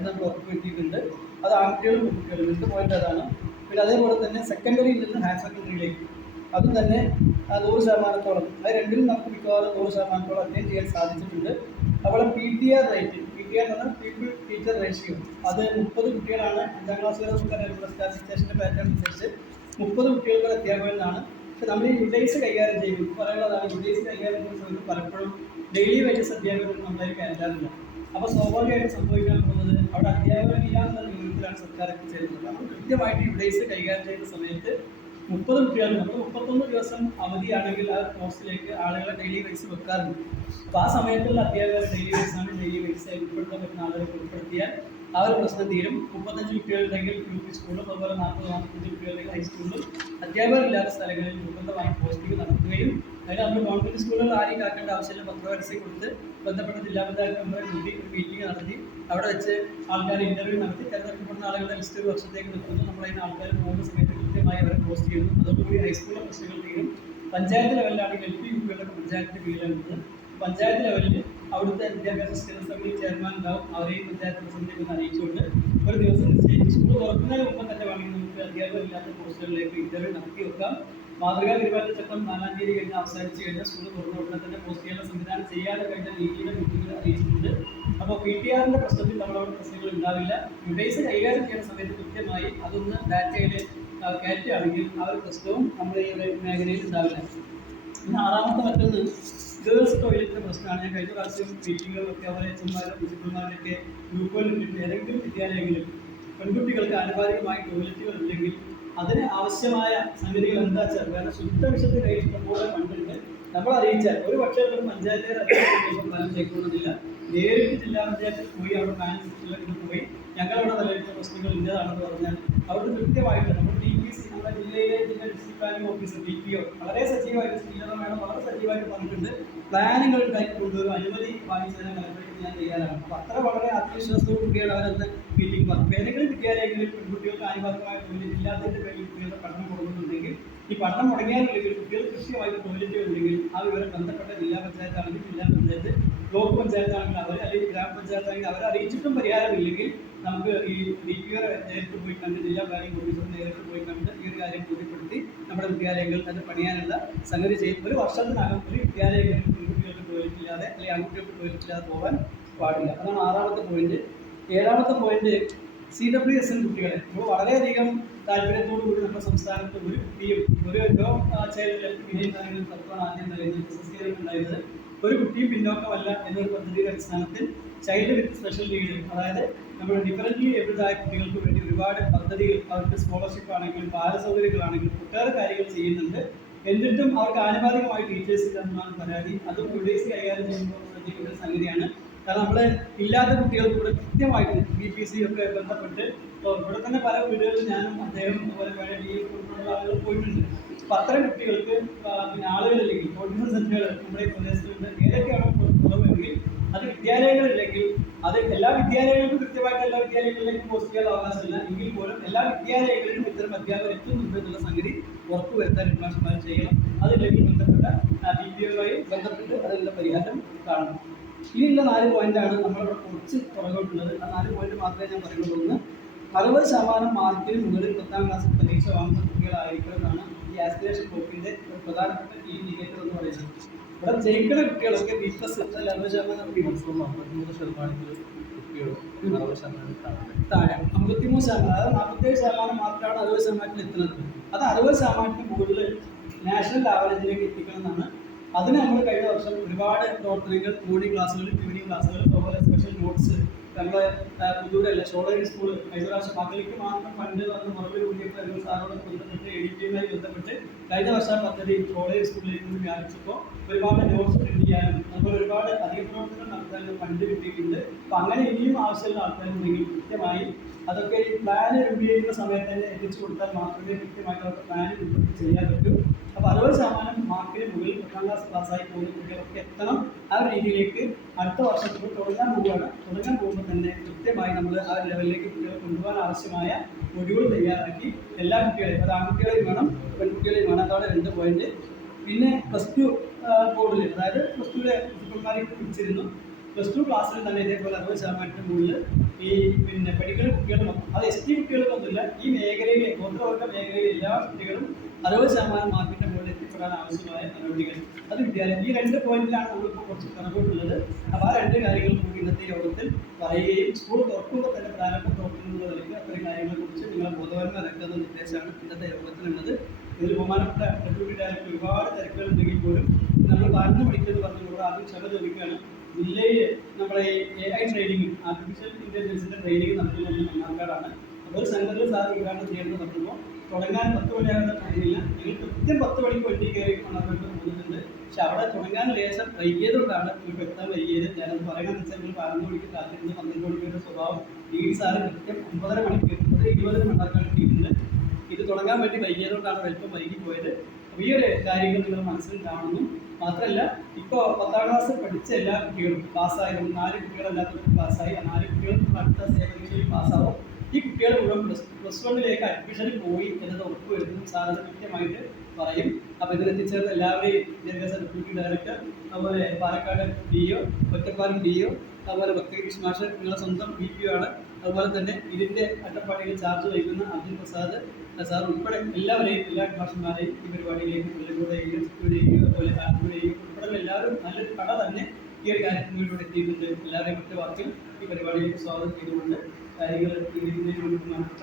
എന്ന് നമ്മൾ ഉറപ്പുവരുത്തിയിട്ടുണ്ട്. അത് ആൺകുട്ടികളും പെൺകുട്ടികളും 2 പോയിന്റ് അതാണ്. പിന്നെ അതേപോലെ തന്നെ സെക്കൻഡറിയിൽ നിന്ന് ഹയർ സെക്കൻഡറിയിലേക്ക് അതും തന്നെ 100%, അത് രണ്ടിലും നമുക്ക് മിക്കവാറും 100% അറ്റൻഡ് ചെയ്യാൻ സാധിച്ചിട്ടുണ്ട്. അവിടെ PTR റേറ്റ്, PTR എന്ന് പറഞ്ഞാൽ പീപ്പിൾ ടീച്ചർ റേഷ്യോ, അത് 30 കുട്ടികളാണ്. 5ാം ക്ലാസ് വരെ നമുക്ക് സ്റ്റാറ്റിസ്റ്റിക്സിൻ്റെ പാറ്റേൺ അനുസരിച്ച് 30 കുട്ടികളുടെ അധ്യാപകനാണ്. പക്ഷെ നമ്മൾ ഈ യുഡൈസ് കൈകാര്യം ചെയ്യും പറയുന്നതാണ്. യുഡൈസ് കൈകാര്യം ചെയ്യുന്ന സമയത്ത് പലപ്പോഴും ഡെയിലി വേജസ് അധ്യാപകർ നമ്മളായിരിക്കും കയറ്റാറില്ല. അപ്പോൾ സ്വാഭാവികമായിട്ട് സംഭവിക്കാൻ പോകുന്നത് അവിടെ അധ്യാപകരില്ല എന്ന വിവരത്തിലാണ് സർക്കാർ എത്തിച്ചേരുന്നത്. നമ്മൾ കൃത്യമായിട്ട് യുഡൈസ് കൈകാര്യം ചെയ്യുന്ന സമയത്ത് 30 കുട്ടികൾ, നമ്മൾ 31 ദിവസം അവധിയാണെങ്കിൽ ആ കോഴ്സിലേക്ക് ആളുകളെ ഡെയിലി വൈസ് വെക്കാറുണ്ട്. അപ്പോൾ ആ സമയത്തുള്ള അധ്യാപകർ ഡെയിലി വൈസാണ്, ഡെയിലി വൈസ് ഉൾപ്പെടുത്താൻ പറ്റുന്ന ആളുകളെ ഉൾപ്പെടുത്തിയാൽ ആ ഒരു പ്രശ്നം തീരും. 35 കുട്ടികളുണ്ടെങ്കിൽ UP സ്കൂളിലും അതുപോലെ 40-45 കുട്ടികളുണ്ടെങ്കിൽ ഹൈസ്കൂളിലും അധ്യാപകരില്ലാത്ത സ്ഥലങ്ങളിൽ നിർബന്ധമായി പോസ്റ്റിംഗ് നടത്തുകയും അതിന് നമ്മൾ ഗവൺമെൻറ് സ്കൂളുകൾ ആരെയും കാക്കേണ്ട ആവശ്യമില്ല. പത്രപരസ്യം കൊടുത്ത് ബന്ധപ്പെട്ട ജില്ലാ പഞ്ചായത്ത് മെമ്പറെ കൂട്ടി ഒരു മീറ്റിംഗ് നടത്തി അവിടെ വെച്ച് ആൾക്കാർ ഇൻ്റർവ്യൂ നടത്തി തിരഞ്ഞെടുക്കപ്പെടുന്ന ആളുകളുടെ ലിസ്റ്റ് ഒരു വർഷത്തേക്ക് നിൽക്കുന്നു. നമ്മളതിന് ആൾക്കാർ പോകുന്ന സമയത്ത് കൃത്യമായി അവരെ പോസ്റ്റ് ചെയ്യുന്നു. അതോടുകൂടി ഹൈസ്കൂളിലെ പ്രശ്നങ്ങൾ തീരും. പഞ്ചായത്ത് ലെവലിലാണെങ്കിൽ LP UPയുടെ പഞ്ചായത്തിൻ്റെ കീഴിലുള്ളത്. പഞ്ചായത്ത് ലെവലിൽ അവിടുത്തെ വിദ്യാഭ്യാസ സ്ഥിരം സമിതി ചെയർമാൻ ഉണ്ടാവും. അവരെയും പഞ്ചായത്ത് പ്രസിഡന്റിനെ അറിയിച്ചുകൊണ്ട് ഒരു ദിവസം നിശ്ചയിച്ച് സ്കൂൾ തുറക്കുന്നതിന് മുമ്പ് തന്നെ വേണമെങ്കിൽ നമുക്ക് അധ്യാപകരില്ലാത്ത പോസ്റ്റുകളിലേക്ക് ഇൻ്റർവ്യൂ നടത്തി വെക്കാം. മാതൃകാ പെരുമാറ്റച്ചട്ടം 4-ാം തീയതി കഴിഞ്ഞ് അവസാനിച്ച് കഴിഞ്ഞാൽ സ്കൂൾ തുറന്ന ഉടനെ തന്നെ പോസ്റ്റ് ചെയ്യാനുള്ള സംവിധാനം ചെയ്യാതെ കഴിഞ്ഞ രീതിയുടെ മീറ്റിംഗിൽ അറിയിച്ചിട്ടുണ്ട്. അപ്പോൾ PTRന്റെ പ്രശ്നത്തിൽ നമ്മളവിടെ പ്രശ്നങ്ങൾ ഉണ്ടാവില്ല. യുഡൈസ് കൈകാര്യം ചെയ്യുന്ന സമയത്ത് കൃത്യമായി അതൊന്ന് ഡാറ്റയിൽ കയറ്റുകയാണെങ്കിൽ ആ ഒരു പ്രശ്നവും നമ്മുടെ ഈ ഒരു മേഖലയിൽ ഉണ്ടാവില്ല. പിന്നെ 6ാമത്തെ മറ്റൊന്ന് ഗേൾസ് ടോയ്ലറ്റിൻ്റെ പ്രശ്നമാണ്. ഞാൻ കഴിഞ്ഞ പ്രാവശ്യം മീറ്റിങ്ങുകളിലൊക്കെ അവരെ അച്ഛന്മാരും പ്രിൻസിപ്പൽമാരൊക്കെ ഗ്രൂപ്പുകളിലിട്ട് ഏതെങ്കിലും വിദ്യാലയങ്ങളിൽ പെൺകുട്ടികൾക്ക് ആനുപാതികമായി ടോയ്ലറ്റുകൾ ഇല്ലെങ്കിൽ അതിന് ആവശ്യമായ സംഗതികൾ എന്താ വെച്ചാൽ, കാരണം ശുദ്ധവിഷത്തിൽ ഇഷ്ടംപോലെ ഫണ്ടുണ്ട്. നമ്മൾ അറിയിച്ചാൽ ഒരു പക്ഷേ ഒരു പഞ്ചായത്ത് പ്ലാൻ ചെയ്യണമെന്നില്ല. നേരിട്ട് ജില്ലാ പഞ്ചായത്തിൽ പോയി അവിടെ പ്ലാൻ പോയി ഞങ്ങളവിടെ നിലനിൽക്കുന്ന പ്രശ്നങ്ങൾ ഇന്നതാണെന്ന് പറഞ്ഞാൽ അവർക്ക് കൃത്യമായിട്ട് നമ്മൾ DPC, നമ്മുടെ ജില്ലയിലെ ജില്ലാ ഡിസ്ട്രിക്ട് പ്ലാനിംഗ് ഓഫീസർ DPO വളരെ സജീവമായിട്ട് ജില്ലാ മേഡം വളരെ സജീവമായിട്ട് പറഞ്ഞിട്ടുണ്ട്. പ്ലാനുകൾ ഉണ്ടാക്കി കൊണ്ടുവരും, അനുമതി വാങ്ങിച്ചതിനെ കലക്ടറേറ്റ് ഞാൻ തയ്യാറാണ്. അപ്പോൾ അത്ര വളരെ ആത്മവിശ്വാസത്തോടു കൂടിയാണ് അവരന്ന് മീറ്റിംഗ് പറഞ്ഞു. ഏതെങ്കിലും വിദ്യാലയങ്ങളിൽ പെൺകുട്ടികൾക്ക് ആനുപാതികമായ ടോയ്ലറ്റ് ഇല്ലാത്തതിൻ്റെ പേരിൽ കുട്ടികളുടെ പഠനം മുടങ്ങുന്നുണ്ടെങ്കിൽ, ഈ പഠനം മുടങ്ങിയാലുണ്ടെങ്കിൽ കുട്ടികൾ കൃത്യമായിട്ട് ടോയ്ലറ്റുകൾ ഉണ്ടെങ്കിൽ ആ വിവരം ബന്ധപ്പെട്ട ജില്ലാ പഞ്ചായത്താണെങ്കിൽ ജില്ലാ പഞ്ചായത്ത്, ബ്ലോക്ക് പഞ്ചായത്താണെങ്കിൽ അവർ, അല്ലെങ്കിൽ ഗ്രാമപഞ്ചായത്താണെങ്കിൽ അവരെ അറിയിച്ചിട്ടും പരിഹാരമില്ലെങ്കിൽ നമുക്ക് ഈ DPO നേരിട്ട് പോയി കണ്ട്, ജില്ലാ പ്ലാനിംഗ് ഓഫീസർ നേരിട്ട് പോയി കണ്ട് ഈ ഒരു കാര്യം ബോധ്യപ്പെടുത്തി നമ്മുടെ വിദ്യാലയങ്ങളിൽ അത് പണിയാനുള്ള സംഗതി ചെയ്യും. ഒരു വർഷത്തിനകം ഒരു വിദ്യാലയങ്ങളിൽ പെൺകുട്ടികൾക്ക് ടോയ്ലറ്റ് ഇല്ലാതെ അല്ലെങ്കിൽ ആൺകുട്ടികൾക്ക് ടോയ്ലറ്റ് ഇല്ലാതെ പോകാൻ പാടില്ല. അതാണ് 6ാമത്തെ പോയിന്റ്. 7ാമത്തെ പോയിന്റ് CWSN കുട്ടികളെ ഇപ്പോൾ വളരെയധികം താല്പര്യത്തോടു കൂടി നമ്മുടെ സംസ്ഥാനത്ത് ഒരു കുട്ടിയും ഒരു നോ ചൈൽഡ് ലെഫ്റ്റ് ബിഹൈൻഡ് തത്വമാണ് ആദ്യം നൽകുന്നത്. SSK ഉണ്ടായിരുന്നത് ഒരു കുട്ടിയും പിന്നോക്കമല്ല എന്നൊരു പദ്ധതിയുടെ അടിസ്ഥാനത്തിൽ ചൈൽഡ് വിത്ത് സ്പെഷ്യൽ നീഡ്, അതായത് നമ്മുടെ ഡിഫറൻ്റ്ലി ഏബിൾഡായ കുട്ടികൾക്ക് വേണ്ടി ഒരുപാട് പദ്ധതികൾ, അവർക്ക് സ്കോളർഷിപ്പ് ആണെങ്കിലും ബാലസൗകര്യങ്ങളാണെങ്കിലും ഒട്ടേറെ കാര്യങ്ങൾ ചെയ്യുന്നുണ്ട്. എന്നിട്ടും അവർക്ക് ആനുപാതികമായി ടീച്ചേഴ്സ് ഇല്ലെന്നാണ് പരാതി. അതും UDC കൈകാര്യം ചെയ്യുമ്പോൾ ശ്രദ്ധിക്കുന്ന സംഗതിയാണ്. കാരണം നമ്മൾ ഇല്ലാത്ത കുട്ടികൾക്ക് കൂടെ കൃത്യമായിട്ട് BPC ഒക്കെ ബന്ധപ്പെട്ട് ഇവിടെ തന്നെ പല വീടുകളിൽ ഞാനും അദ്ദേഹം അതുപോലെ പഴയ DF ഉൾപ്പെടെയുള്ള ആളുകൾ പോയിട്ടുണ്ട്. അപ്പോൾ അത്തരം കുട്ടികൾക്ക് പിന്നെ ആളുകളില്ലെങ്കിൽ കോർഡിനേഷൻ സെന്ററുകൾ നമ്മുടെ ഈ പ്രദേശത്തുണ്ട്. ഏതൊക്കെയാണോ കുറവെങ്കിൽ അത് വിദ്യാലയങ്ങളില്ലെങ്കിൽ അത് എല്ലാ വിദ്യാലയങ്ങൾക്കും കൃത്യമായിട്ട് എല്ലാ വിദ്യാലയങ്ങളിലേക്കും പോസ്റ്റ് ചെയ്യാൻ അവകാശമില്ല. എങ്കിൽ പോലും എല്ലാ വിദ്യാലയങ്ങളിലും ഇത്തരം അധ്യാപകർ എത്തുന്നുണ്ട് എന്നുള്ള സംഗതി ഉറപ്പുവരുത്താൻ ഹെഡ്മാസ്റ്റർമാർ ചെയ്യണം. അതിലേക്ക് ബന്ധപ്പെട്ട DPOയുമായി ബന്ധപ്പെട്ട് അതിനുള്ള പരിഹാരം കാണണം. ഇനിയുള്ള 4 പോയിന്റാണ് നമ്മളിവിടെ കുറച്ച് പുറകോട്ടുള്ളത്. ആ 4 പോയിന്റ് മാത്രമേ ഞാൻ പറയുന്നുള്ളൂ. 60% മാർക്കിന് മുകളിൽ 10ാം ക്ലാസ്സിൽ പരീക്ഷ വാങ്ങുന്ന കുട്ടികളായിരിക്കണമെന്നാണ് ഈ ആസ്പിരേഷൻ ബ്ലോക്കിൻ്റെ ഒരു പ്രധാനപ്പെട്ട കീ ഇൻഡിക്കേറ്റർ എന്ന് പറയുന്നത്. ഇവിടെ ജയിക്കുന്ന കുട്ടികളൊക്കെ B+ 60% കുട്ടികൾ താഴെ 53%, അതായത് 47% മാർക്കാണ് 60% എത്തുന്നത്. അത് 60% മുകളിൽ നാഷണൽ ആവറേജിലേക്ക് എത്തിക്കണം എന്നാണ്. അതിന് നമ്മൾ കഴിഞ്ഞ വർഷം ഒരുപാട് പ്രവർത്തനങ്ങൾ, മോർണിംഗ് ക്ലാസ്സുകൾ, ഈവനിങ് ക്ലാസ്സുകൾ, അതുപോലെ സ്പെഷ്യൽ നോട്ട്സ്, നമ്മളെ പുതൂരല്ല ഷോളേരി സ്കൂൾ കഴിഞ്ഞ പ്രാവശ്യം മകൾക്ക് മാത്രം ഫണ്ട് വന്ന് മറുപടി കൂടിയപ്പോൾ സാറോട് ബന്ധപ്പെട്ട് ADPയുമായി ബന്ധപ്പെട്ട് കഴിഞ്ഞ വർഷം പദ്ധതി ഷോളേരി സ്കൂളിലേക്ക് നിന്ന് വ്യാപിച്ചപ്പോൾ ഒരുപാട് നോട്ട്സ് പ്രിന്റ് ചെയ്യാനും അതുപോലെ ഒരുപാട് അധിക പ്രവർത്തനങ്ങൾ നടത്താനും ഫണ്ട് കിട്ടിയിട്ടുണ്ട്. അപ്പം അങ്ങനെ ഇനിയും ആവശ്യമുള്ള ആൾക്കാരുണ്ടെങ്കിൽ കൃത്യമായി അതൊക്കെ ഈ പ്ലാൻ രൂപീകരിക്കുന്ന സമയത്ത് തന്നെ എത്തിച്ചു കൊടുത്താൽ മാത്രമേ കൃത്യമായിട്ട് അവർക്ക് പ്ലാൻ ഉൾപ്പെടുത്തി ചെയ്യാൻ പറ്റൂ. അപ്പോൾ 60% മാർക്കിന് മുകളിൽ 10ാം ക്ലാസ് പാസ്സായി പോകുന്ന കുട്ടികളൊക്കെ എത്തണം. ആ ഒരു രീതിയിലേക്ക് അടുത്ത വർഷത്തിൽ തുടങ്ങാൻ പോകുമ്പോൾ തന്നെ കൃത്യമായി നമ്മൾ ആ ലെവലിലേക്ക് കുട്ടികളെ കൊണ്ടുപോകാൻ ആവശ്യമായ മൊഡ്യൂൾ തയ്യാറാക്കി എല്ലാ കുട്ടികളെയും, അത് ആൺകുട്ടികളെയും വേണം പെൺകുട്ടികളെയും വേണം. അതോടെ 2 പോയിന്റ്. പിന്നെ +2 ബോർഡിൽ, അതായത് +2 പ്രിൻസിപ്പൽമാരെ പിടിച്ചിരുന്നു. +2 ക്ലാസ്സിൽ തന്നെ ഇതേപോലെ 60% മുകളിൽ ഈ പിന്നെ കുട്ടികളും അത് എസ് ടി കുട്ടികൾക്കൊന്നുമില്ല, ഈ മേഖലയിലെ ഗോത്രവർഗ മേഖലയിലെ എല്ലാ കുട്ടികളും 60% മാർക്കിന്റെ മുകളിൽ എത്തിപ്പെടാൻ ആവശ്യമായ നടപടികൾ അത് വിദ്യാലയം. ഈ 2 പോയിന്റിലാണ് നമ്മളിപ്പോൾ കുറച്ച് കണക്കുള്ളത്. അപ്പോൾ ആ 2 കാര്യങ്ങളും നമുക്ക് ഇന്നത്തെ യോഗത്തിൽ പറയുകയും സ്കൂൾ തുറക്കുമ്പോൾ തന്നെ പ്രാരംഭ പ്രവർത്തനങ്ങൾ നിലയ്ക്ക് അത്തരം കാര്യങ്ങളെക്കുറിച്ച് നിങ്ങളെ ബോധവാന്മാരാക്കുന്ന നിർദ്ദേശമാണ് ഇന്നത്തെ യോഗത്തിനുള്ളത്. ഇതിൽ ബഹുമാനപ്പെട്ട ഡെപ്യൂട്ടി ഡയറക്ടർ ഒരുപാട് തിരക്കുകൾ ഉണ്ടെങ്കിൽ പോലും നമ്മൾ പറഞ്ഞു പഠിക്കുന്നത് പറഞ്ഞുകൊണ്ട് ആദ്യം ക്ഷമ ചോദിക്കുകയാണ്. ജില്ലയിൽ നമ്മളെ AI ട്രെയിനിങ്, ആർട്ടിഫിഷ്യൽ ഇൻ്റലിജൻസിൻ്റെ ട്രെയിനിങ് നടത്തുന്നത് മണ്ണാർക്കാടാണ്. അപ്പോൾ ഒരു സെൻറ്ററിൽ സാർ ഉദ്ഘാടനം ചെയ്യുന്നത് നടത്തുമ്പോൾ തുടങ്ങാൻ 10 മണിയാകുന്ന ട്രെയിനില്ല, നിങ്ങൾ കൃത്യം 10 മണിക്ക് വണ്ടി കയറി മണ്ണാർക്കാട്ട് പോകുന്നുണ്ട്. പക്ഷെ അവിടെ തുടങ്ങാൻ ലേശം വൈകിയതുകൊണ്ടാണ് നിങ്ങൾക്ക് എത്താൻ വൈകിയത്. ഞാനത് പറയുന്നത് വെച്ചാൽ നിങ്ങൾ 11 മണിക്ക് കാത്തിരുന്ന് 12 മണിക്കൊരു സ്വഭാവം ഈ സാറ് കൃത്യം 9:30 മണിക്ക് 9:20 മണ്ണാർക്കാട് എത്തിയിട്ടുണ്ട്. ഇത് തുടങ്ങാൻ വേണ്ടി വൈകിയതുകൊണ്ടാണ് വലിപ്പം വൈകി പോയത്. അപ്പോൾ ഈ ഒരു കാര്യങ്ങൾ നിങ്ങൾ മനസ്സിലുണ്ടാവണമെന്നും മാത്രമല്ല, ഇപ്പോൾ 10ാം ക്ലാസ് പഠിച്ച എല്ലാ കുട്ടികളും പാസ്സായി. 4 കുട്ടികളല്ലാത്തവർക്ക് പാസ്സായി. ആ 4 കുട്ടികളും അടുത്ത പരീക്ഷയിൽ പാസ്സാവും. ഈ കുട്ടികൾ മുഴുവൻ പ്ലസ് 1ലേക്ക് അഡ്മിഷന് പോയി എന്നത് ഉറപ്പുവരുത്തും സാറിന് കൃത്യമായിട്ട് പറയും. അപ്പോൾ ഇതിലെത്തിച്ചേർന്ന എല്ലാവരെയും വിദ്യാഭ്യാസ ഡെപ്യൂട്ടി ഡയറക്ടർ, അതുപോലെ പാലക്കാട് DO, ഒറ്റപ്പാലം DO, അതുപോലെ ബക്കീഷ് മാഷ് നിങ്ങളുടെ സ്വന്തം BPO ആണ്. അതുപോലെ തന്നെ ഇതിൻ്റെ അട്ടപ്പാടിയിൽ ചാർജ് വഹിക്കുന്ന അബ്ദുൽ പ്രസാദ് സാർ ഉൾപ്പെടെ എല്ലാവരെയും, എല്ലാ മാഷന്മാരെയും ഈ പരിപാടിയിലേക്ക് കൊല്ലൂടെയും അതുപോലെ ആലപ്പുഴയും ഉൾപ്പെടെ എല്ലാവരും നല്ലൊരു കട തന്നെ ഈ ഒരു കാര്യത്തിന് വേണ്ടി എത്തിയിട്ടുണ്ട്. എല്ലാവരെയും ഒറ്റ വാക്കിൽ ഈ പരിപാടിയിലേക്ക് സ്വാഗതം ചെയ്തുകൊണ്ട് കാര്യങ്ങൾ ഇതിൻ്റെ ബഹുമാനപ്പെട്ട